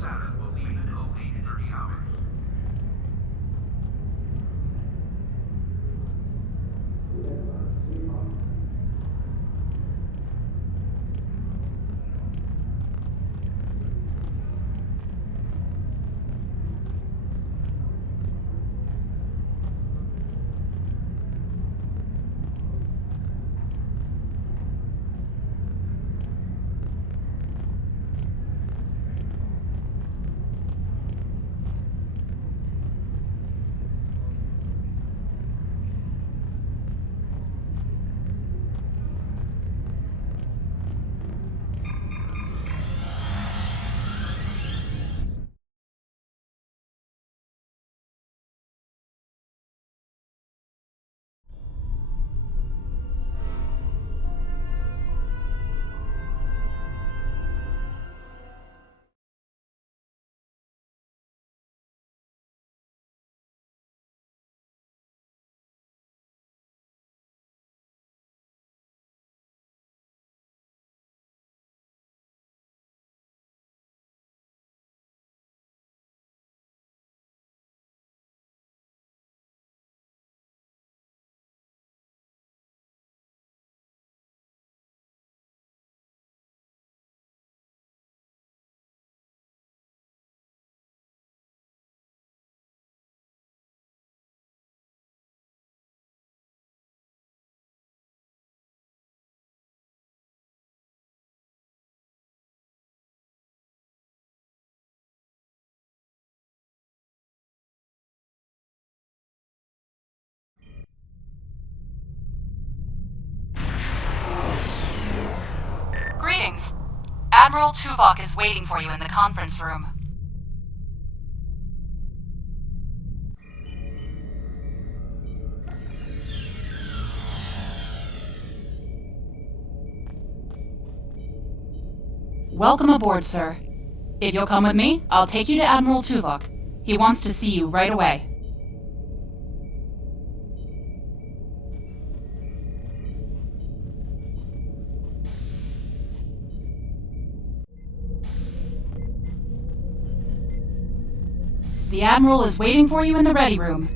Saturn will leave in 0830 hours. Greetings. Admiral Tuvok is waiting for you in the conference room. Welcome aboard, sir. If you'll come with me, I'll take you to Admiral Tuvok. He wants to see you right away. The Admiral is waiting for you in the ready room.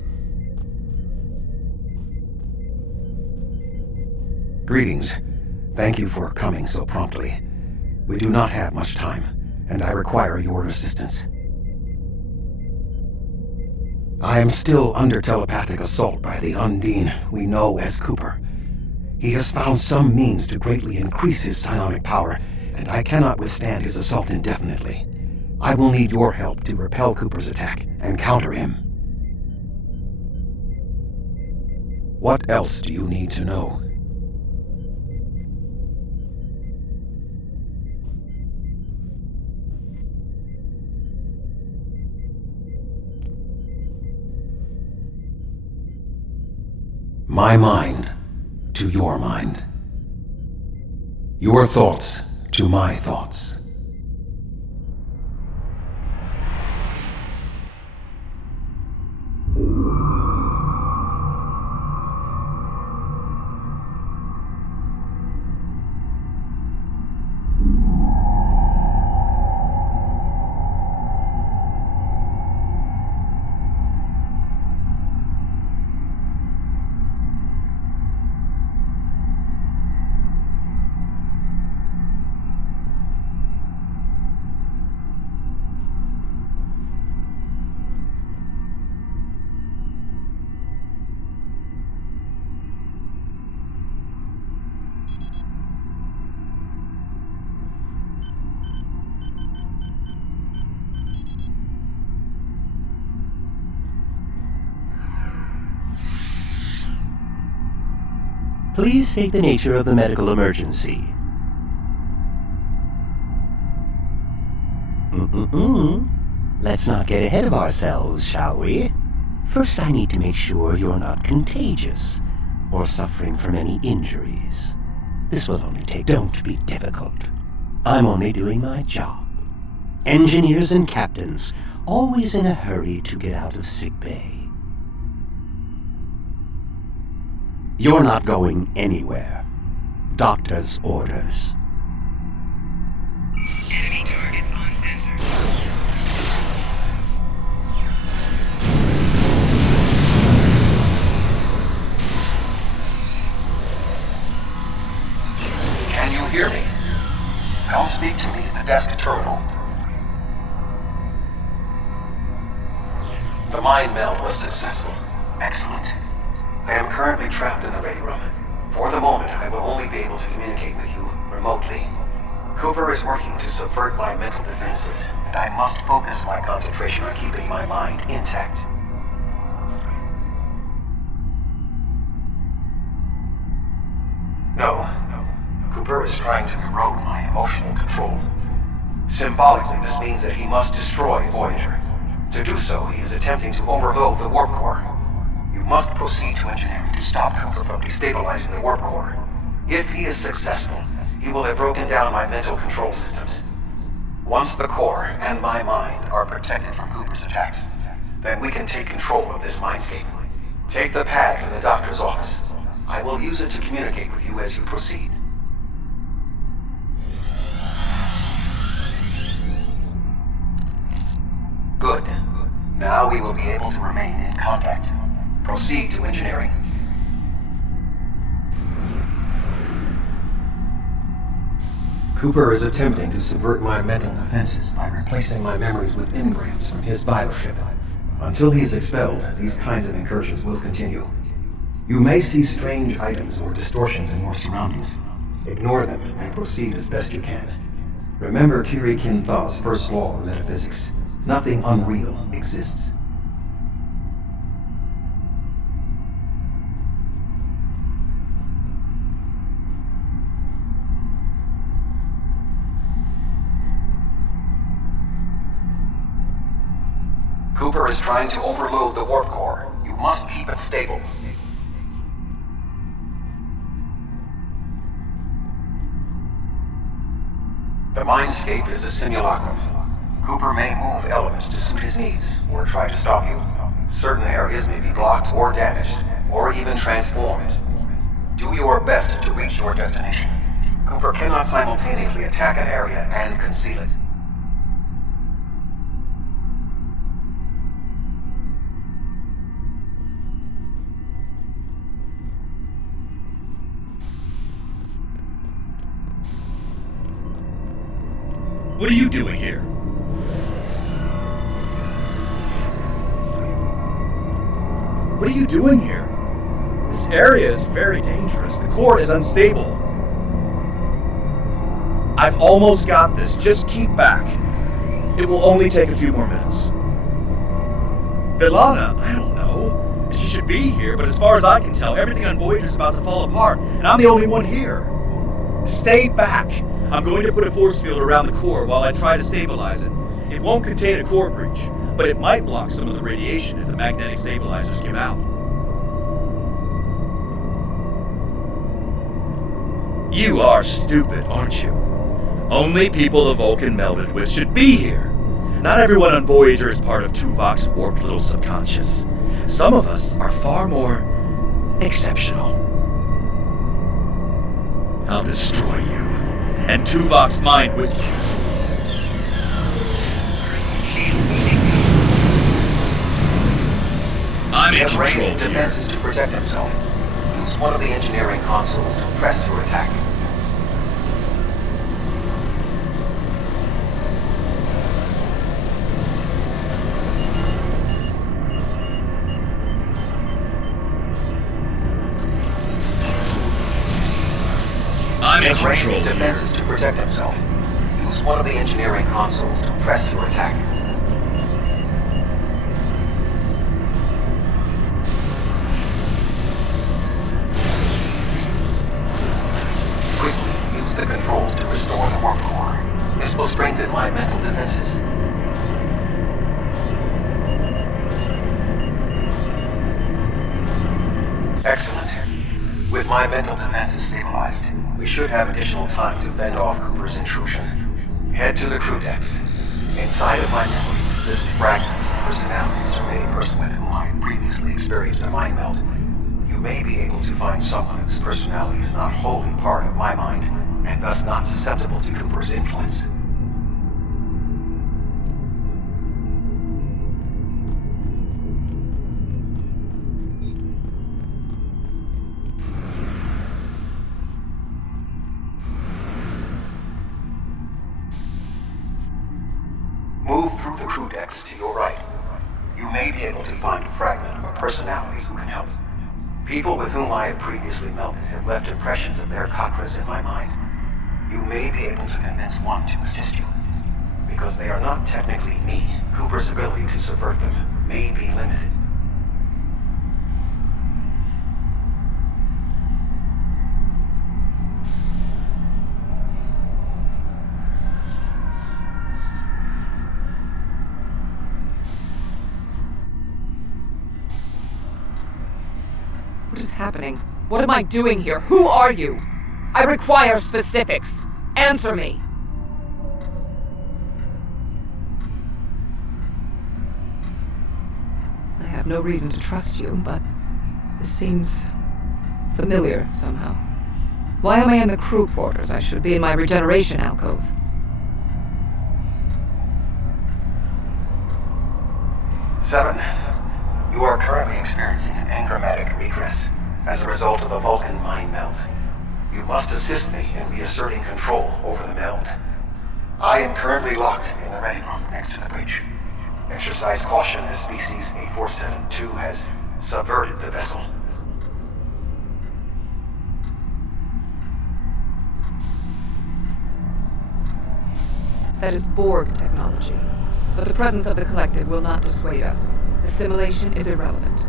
Greetings. Thank you for coming so promptly. We do not have much time, and I require your assistance. I am still under telepathic assault by the Undine we know as Cooper. He has found some means to greatly increase his psionic power, and I cannot withstand his assault indefinitely. I will need your help to repel Cooper's attack and counter him. What else do you need to know? My mind to your mind. Your thoughts to my thoughts. Please state the nature of the medical emergency. Let's not get ahead of ourselves, shall we? First, I need to make sure you're not contagious or suffering from any injuries. This will only take... Don't be difficult. I'm only doing my job. Engineers and captains, always in a hurry to get out of sickbay. You're not going anywhere. Doctor's orders. Enemy targets on sensor. The mind meld was successful. Excellent. I am currently trapped in the ready room. For the moment, I will only be able to communicate with you remotely. Cooper is working to subvert my mental defenses, and I must focus my concentration on keeping my mind intact. No. Cooper is trying to erode my emotional control. Symbolically, this means that he must destroy Voyager. To do so, he is attempting to overload the warp core. You must proceed to engineering to stop Cooper from destabilizing the warp core. If he is successful, he will have broken down my mental control systems. Once the core and my mind are protected from Cooper's attacks, then we can take control of this mindscape. Take the pad from the doctor's office. I will use it to communicate with you as you proceed. Good. Now we will be able to remain in contact. Proceed to engineering. Cooper is attempting to subvert my mental defenses by replacing my memories with engrams from his bioship. Until he is expelled, these kinds of incursions will continue. You may see strange items or distortions in your surroundings. Ignore them and proceed as best you can. Remember Kiri Kin Thaw's first law of metaphysics. Nothing unreal exists. Cooper is trying to overload the warp core. You must keep it stable. The mindscape is a simulacrum. Cooper may move elements to suit his needs, or try to stop you. Certain areas may be blocked or damaged, or even transformed. Do your best to reach your destination. Cooper cannot simultaneously attack an area and conceal it. What are you doing here? What are you doing here? This area is very dangerous. The core is unstable. I've almost got this. Just keep back. It will only take a few more minutes. Belana, I don't know. She should be here, but as far as I can tell, everything on Voyager's about to fall apart, and I'm the only one here. Stay back. I'm going to put a force field around the core while I try to stabilize it. It won't contain a core breach, but it might block some of the radiation if the magnetic stabilizers give out. You are stupid, aren't you? Only people the Vulcan melded with should be here. Not everyone on Voyager is part of Tuvok's warped little subconscious. Some of us are far more exceptional. I'll destroy you, and Tuvok's mind with you. I'm in control raised here. defenses to protect himself. Use one of the engineering consoles to press your attack. I'm in Raised control defenses here. to protect himself. Use one of the engineering consoles to press your attack. Quickly use the controls to restore the warp core. This will strengthen my mental defenses. Excellent. With my mental defenses stabilized, we should have additional time to fend off Cooper's intrusion. Head to the crew decks. Inside of my memories exist fragments of personalities from any person with whom I have previously experienced a mind meld. You may be able to find someone whose personality is not wholly part of my mind, and thus not susceptible to Cooper's influence. Move through the crew decks to your right. You You may be able to find a fragment of a personality who can help. People with whom I have previously melded have left impressions of their chakras in my mind. You may be able to convince one to assist you. Because they are not technically me, Cooper's ability to subvert them may be limited. What is happening? What am I doing here? Who are you? I require specifics. Answer me. I have no reason to trust you, but this seems familiar somehow. Why am I in the crew quarters? I should be in my regeneration alcove. Seven, you are currently experiencing an engrammatic regress as a result of a Vulcan mind meld. You must assist me in reasserting control over the meld. I am currently locked in the ready room next to the bridge. Exercise caution as species 8472 has subverted the vessel. That is Borg technology. But the presence of the Collective will not dissuade us. Assimilation is irrelevant.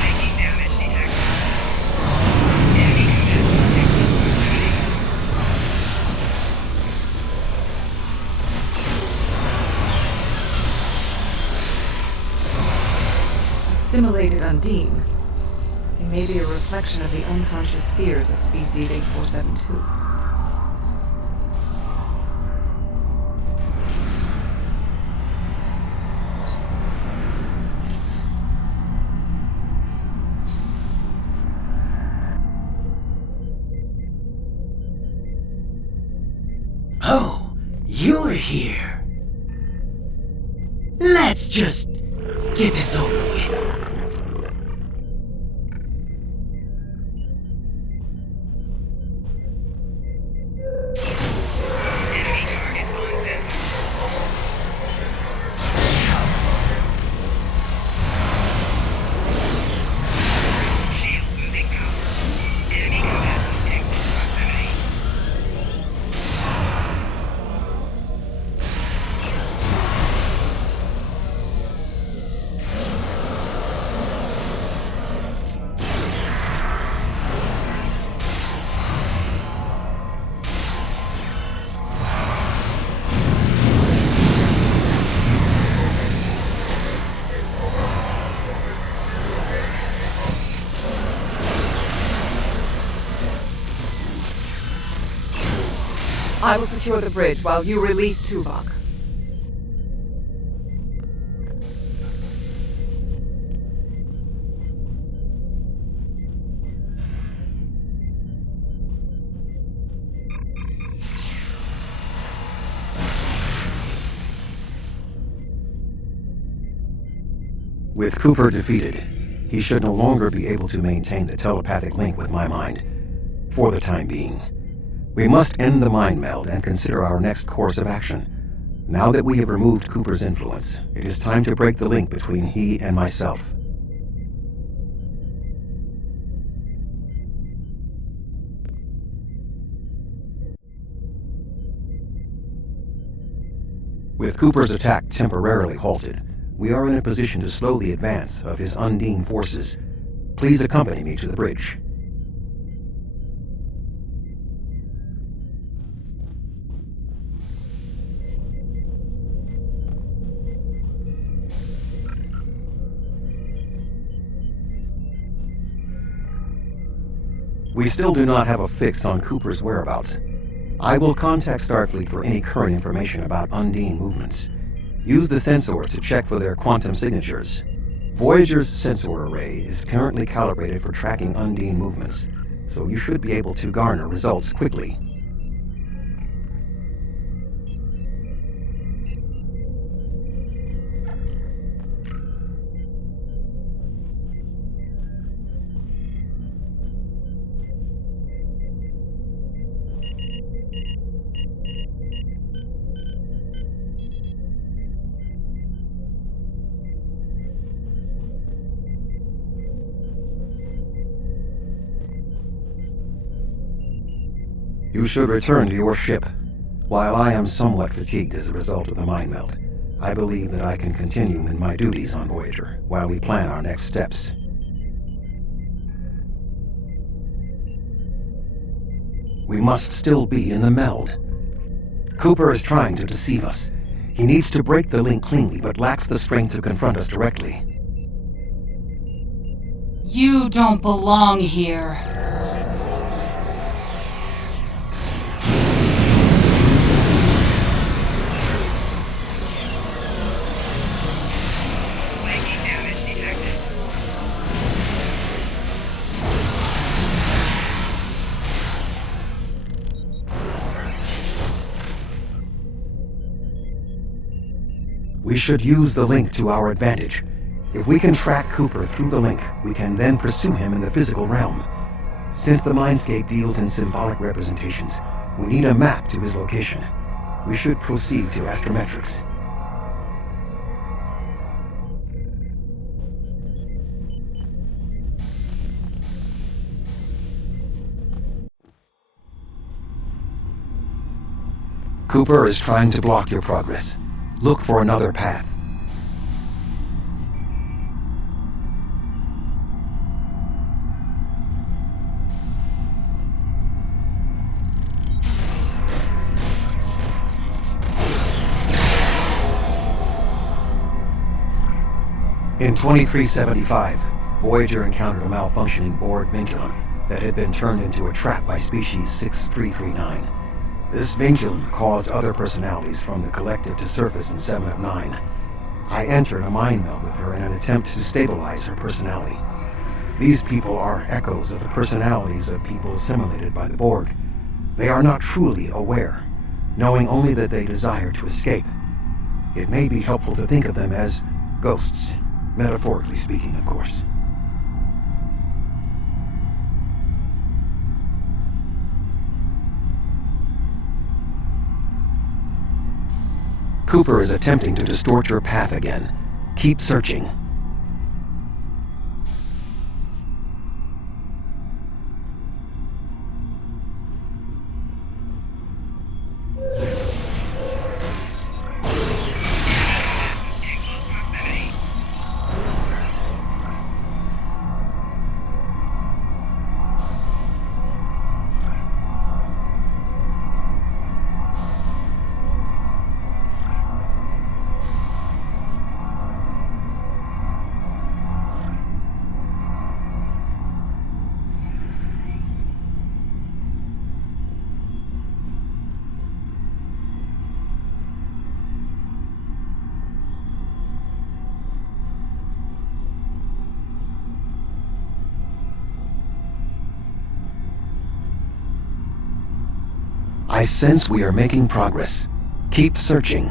Taking damage detected. Enemy Assimilated Undine. They may be a reflection of the unconscious fears of species 8472. Oh, you're here. Let's just get this over with. I will secure the bridge while you release Tuvok. With Cooper defeated, he should no longer be able to maintain the telepathic link with my mind, for the time being. We must end the mind meld and consider our next course of action. Now that we have removed Cooper's influence, it is time to break the link between he and myself. With Cooper's attack temporarily halted, we are in a position to slow the advance of his Undine forces. Please accompany me to the bridge. We still do not have a fix on Cooper's whereabouts. I will contact Starfleet for any current information about Undine movements. Use the sensors to check for their quantum signatures. Voyager's sensor array is currently calibrated for tracking Undine movements, so you should be able to garner results quickly. You should return to your ship. While I am somewhat fatigued as a result of the mind melt, I believe that I can continue in my duties on Voyager while we plan our next steps. We must still be in the meld. Cooper is trying to deceive us. He needs to break the link cleanly, but lacks the strength to confront us directly. You don't belong here. Flanking damage detected. We should use the link to our advantage. If we can track Cooper through the link, we can then pursue him in the physical realm. Since the Mindscape deals in symbolic representations, we need a map to his location. We should proceed to astrometrics. Cooper is trying to block your progress. Look for another path. In 2375, Voyager encountered a malfunctioning board vinculum that had been turned into a trap by species 6339. This vinculum caused other personalities from the Collective to surface in 7 of 9. I entered a mind meld with her in an attempt to stabilize her personality. These people are echoes of the personalities of people assimilated by the Borg. They are not truly aware, knowing only that they desire to escape. It may be helpful to think of them as ghosts, metaphorically speaking, of course. Cooper is attempting to distort your path again. Keep searching. In close proximity. I sense we are making progress. Keep searching.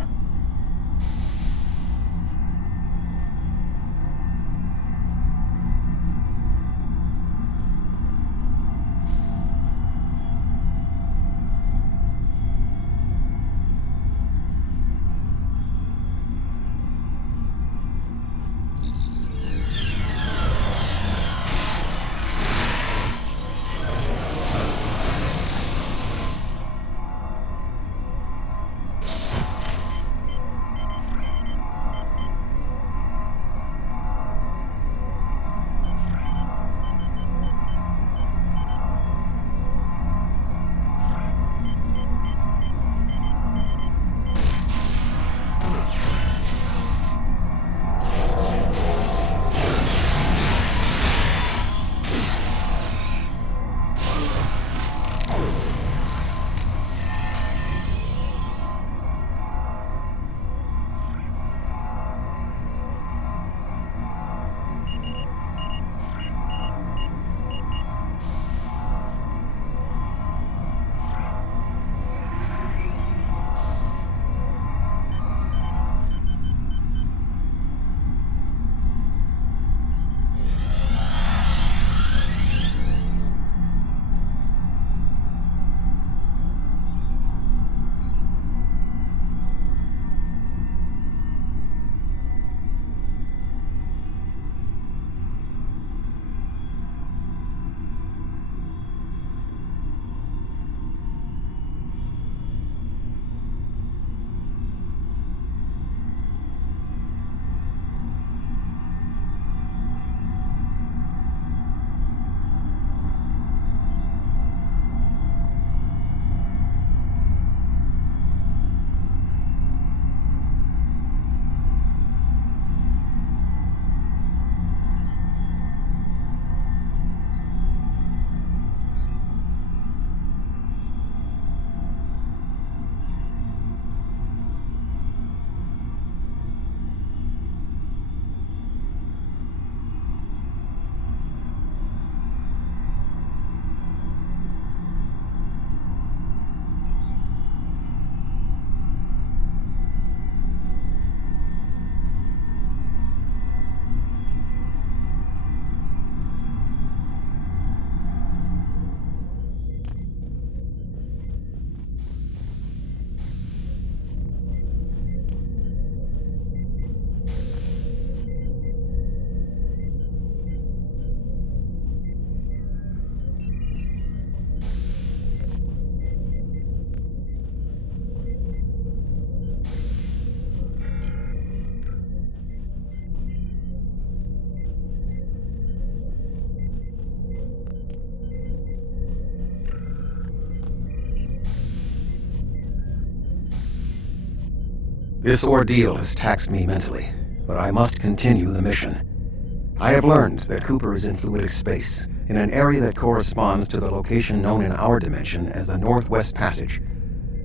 This ordeal has taxed me mentally, but I must continue the mission. I have learned that Cooper is in fluidic space, in an area that corresponds to the location known in our dimension as the Northwest Passage.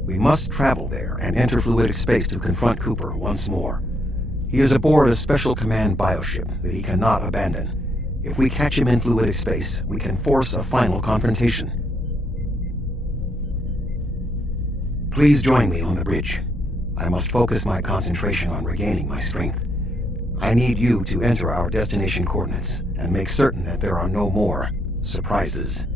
We must travel there and enter fluidic space to confront Cooper once more. He is aboard a special command bioship that he cannot abandon. If we catch him in fluidic space, we can force a final confrontation. Please join me on the bridge. I must focus my concentration on regaining my strength. I need you to enter our destination coordinates and make certain that there are no more surprises.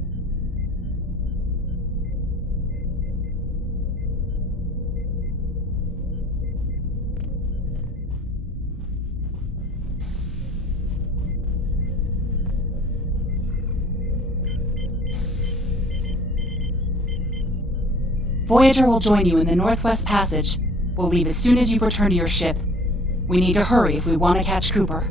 Voyager will join you in the Northwest Passage. We'll leave as soon as you've returned to your ship. We need to hurry if we want to catch Cooper.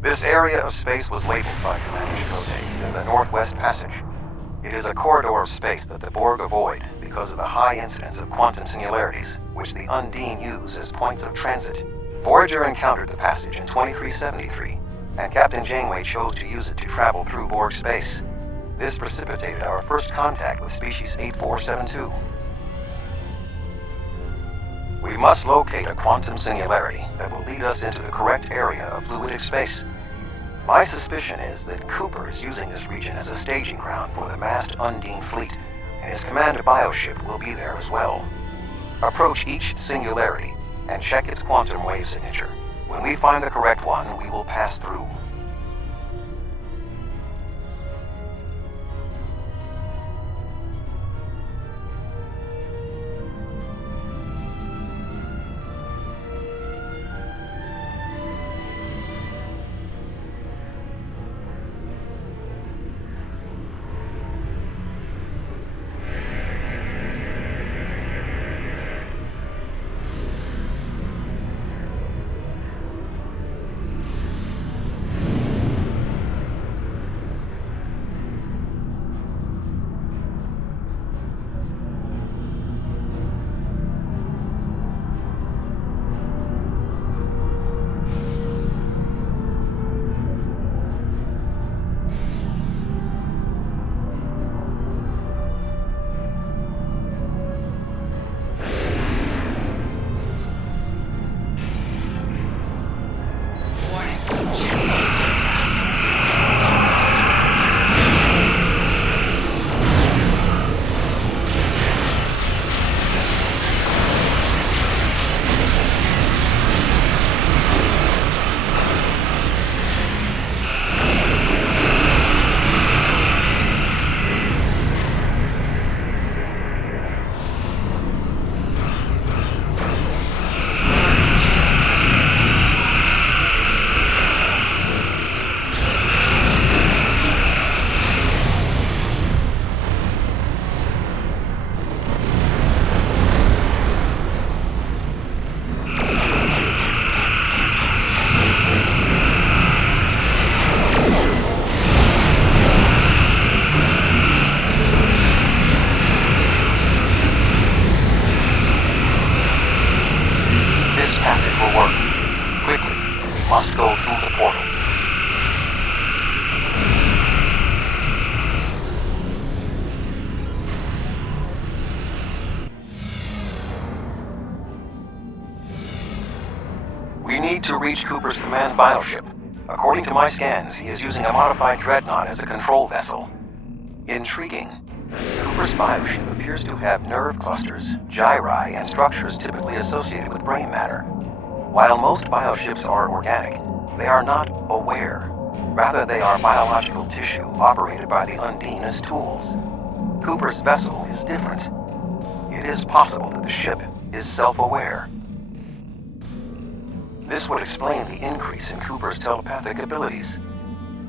This area of space was labeled by Commander Chakotay as the Northwest Passage. It is a corridor of space that the Borg avoid because of the high incidence of quantum singularities, which the Undine use as points of transit. Voyager encountered the passage in 2373, and Captain Janeway chose to use it to travel through Borg space. This precipitated our first contact with species 8472. We must locate a quantum singularity that will lead us into the correct area of fluidic space. My suspicion is that Cooper is using this region as a staging ground for the massed Undine fleet, and his command bioship will be there as well. Approach each singularity and check its quantum wave signature. When we find the correct one, we will pass through. Must go through the portal. We need to reach Cooper's command bioship. According to my scans, he is using a modified dreadnought as a control vessel. Intriguing. Cooper's bioship appears to have nerve clusters, gyri, and structures typically associated with brain matter. While most bioships are organic, they are not aware. Rather, they are biological tissue operated by the Undine as tools. Cooper's vessel is different. It is possible that the ship is self-aware. This would explain the increase in Cooper's telepathic abilities.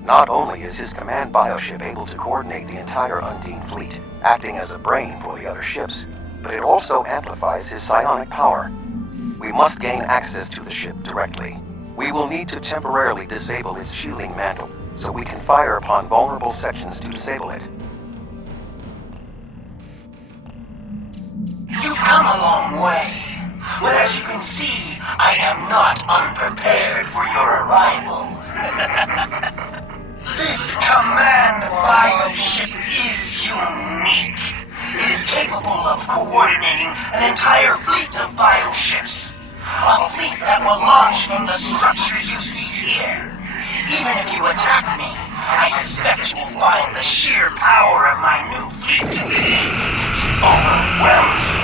Not only is his command bioship able to coordinate the entire Undine fleet, acting as a brain for the other ships, but it also amplifies his psionic power. We must gain access to the ship directly. We will need to temporarily disable its shielding mantle, so we can fire upon vulnerable sections to disable it. You've come a long way, but as you can see, I am not unprepared for your arrival. This command bioship is unique. It is capable of coordinating an entire fleet of bioships. A fleet that will launch from the structure you see here. Even if you attack me, I suspect you will find the sheer power of my new fleet to be overwhelming.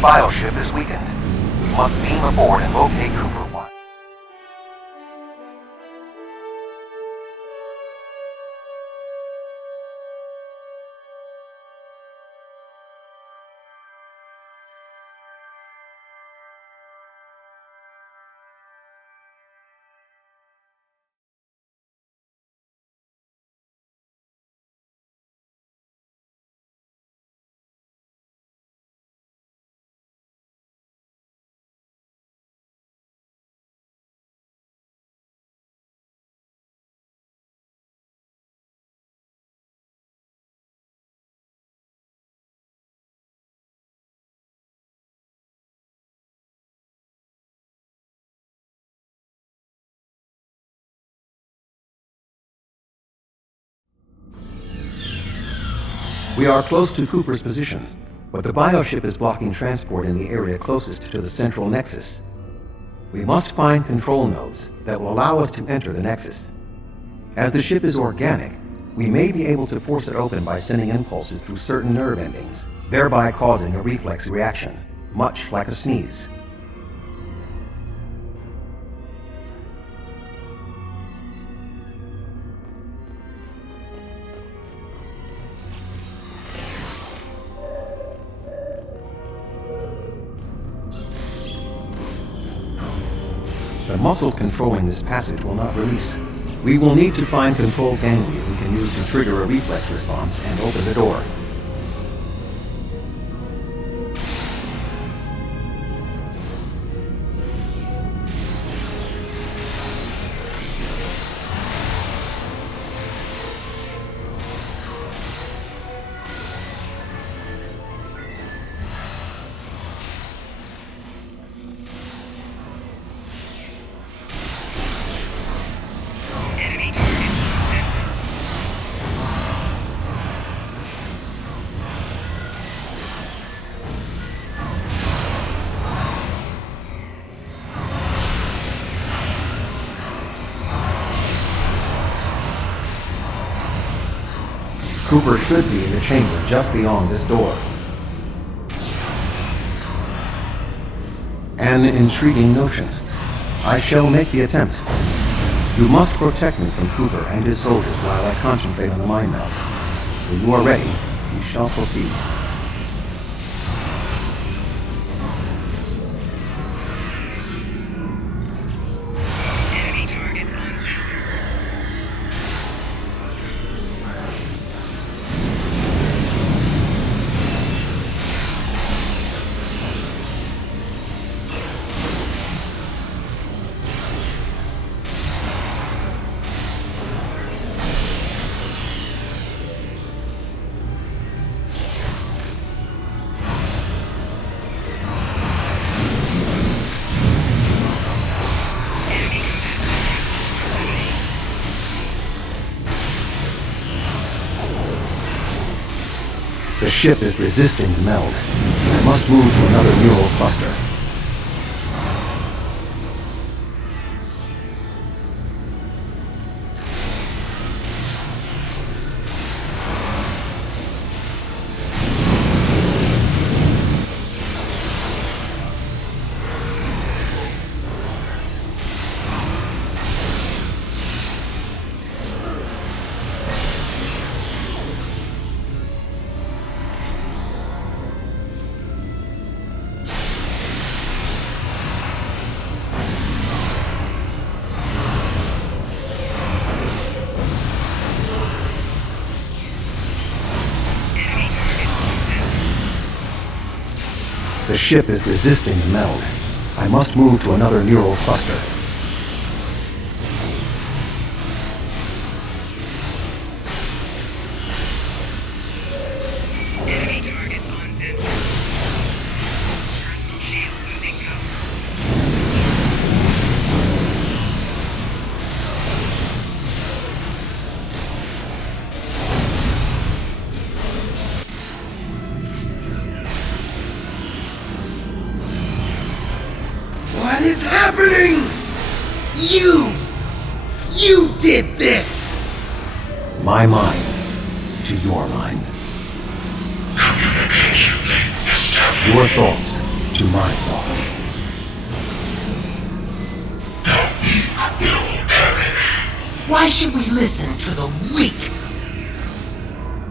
Bioship is weakened. We must beam aboard and locate Cooper. We are close to Cooper's position, but the bioship is blocking transport in the area closest to the central nexus. We must find control nodes that will allow us to enter the nexus. As the ship is organic, we may be able to force it open by sending impulses through certain nerve endings, thereby causing a reflex reaction, much like a sneeze. The muscles controlling this passage will not release. We will need to find control ganglia we can use to trigger a reflex response and open the door. Enemy target. Cooper should be in the chamber just beyond this door. An intriguing notion. I shall make the attempt. You must protect me from Cooper and his soldiers while I concentrate on the mind meld. When you are ready, we shall proceed. Enemy target unknown. The ship is resisting the meld. I must move to another neural cluster. The ship is resisting the meld. I must move to another neural cluster. Enemy target unknown. Personal shield losing power. What is happening? You did this! My mind to your mind. Communication link established. Your thoughts to my thoughts. The weak will perish. Why should we listen to the weak?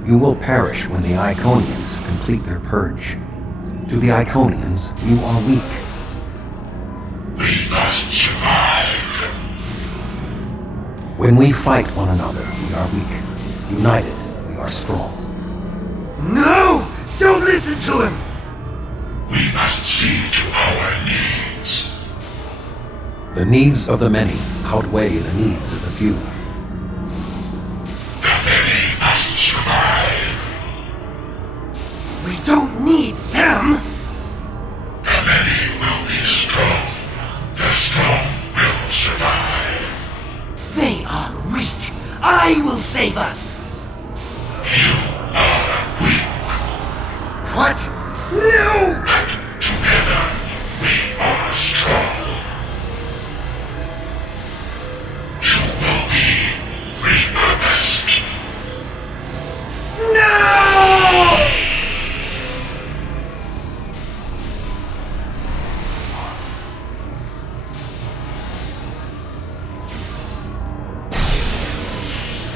You will perish when the Iconians complete their purge. To the Iconians, you are weak. We must survive. When we fight one another, we are weak. United, we are strong. No! Don't listen to him! We must see to our needs. The needs of the many outweigh the needs of the few. The many must survive. We don't need them! The many will be strong. The strong will survive. They are weak. I will save us. You are weak. What? No! Together, we are strong. You will be repurposed. No!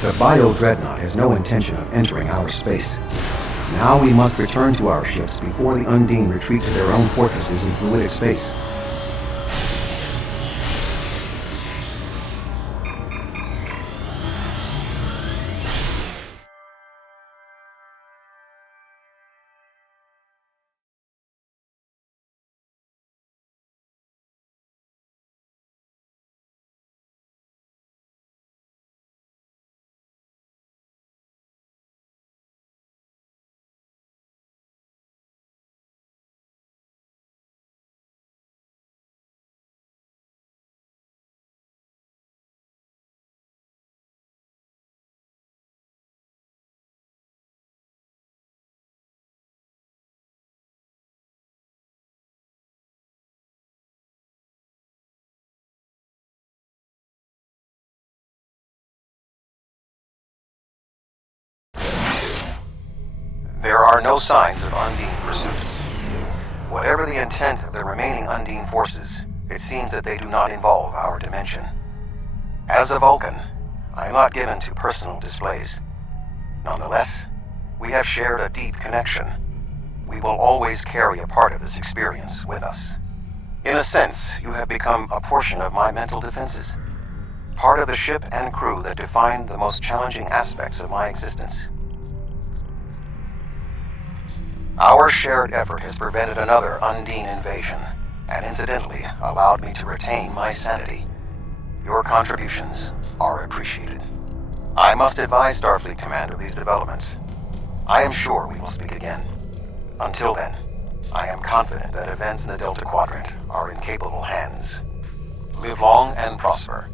The Bio-Dreadnought has no intention of entering our space. Now we must return to our ships before the Undine retreat to their own fortresses in fluidic space. There are no signs of Undine pursuit. Whatever the intent of the remaining Undine forces, it seems that they do not involve our dimension. As a Vulcan, I am not given to personal displays. Nonetheless, we have shared a deep connection. We will always carry a part of this experience with us. In a sense, you have become a portion of my mental defenses. Part of the ship and crew that define the most challenging aspects of my existence. Our shared effort has prevented another Undine invasion, and incidentally allowed me to retain my sanity. Your contributions are appreciated. I must advise Starfleet Command of these developments. I am sure we will speak again. Until then, I am confident that events in the Delta Quadrant are in capable hands. Live long and prosper.